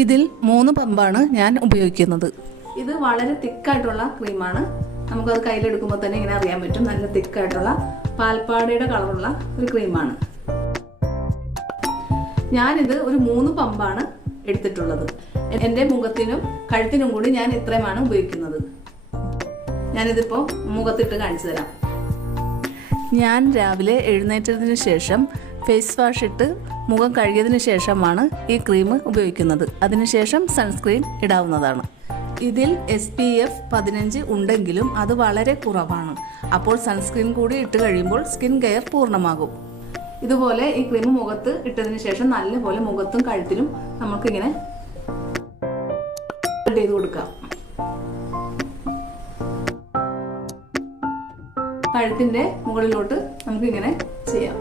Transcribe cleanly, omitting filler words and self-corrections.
ഇതിൽ 3 പമ്പാണ് ഞാൻ ഉപയോഗിക്കുന്നത്. ഇത് വളരെ തിക്കായിട്ടുള്ള ക്രീമാണ്. നമുക്കത് കയ്യിലെടുക്കുമ്പോൾ തന്നെ ഇങ്ങനെ അറിയാൻ പറ്റും. നല്ല തിക്കായിട്ടുള്ള പാൽപ്പാടയുടെ കളറുള്ള ഒരു ക്രീമാണ്. ഞാനിത് ഒരു 3 പമ്പാണ് എടുത്തിട്ടുള്ളത്. എൻ്റെ മുഖത്തിനും കഴുത്തിനും കൂടി ഞാൻ ഇത്രയുമാണ് ഉപയോഗിക്കുന്നത്. ഞാനിതിപ്പോൾ മുഖത്തിട്ട് കാണിച്ചു തരാം. ഞാൻ രാവിലെ എഴുന്നേറ്റതിന് ശേഷം ഫേസ് വാഷ് ഇട്ട് മുഖം കഴുകിയതിന് ശേഷമാണ് ഈ ക്രീം ഉപയോഗിക്കുന്നത്. അതിനുശേഷം സൺസ്ക്രീൻ ഇടാവുന്നതാണ്. ഇതിൽ SPF 15 ഉണ്ടെങ്കിലും അത് വളരെ കുറവാണ്. അപ്പോൾ സൺസ്ക്രീൻ കൂടി ഇട്ട് കഴിയുമ്പോൾ സ്കിൻ കെയർ പൂർണ്ണമാകും. ഇതുപോലെ ഈ ക്രീം മുഖത്ത് ഇട്ടതിന് ശേഷം നല്ലപോലെ മുഖത്തും കഴുത്തിലും നമുക്കിങ്ങനെ ചെയ്ത് കൊടുക്കാം. കഴുത്തിന്റെ മുകളിലോട്ട് നമുക്കിങ്ങനെ ചെയ്യാം.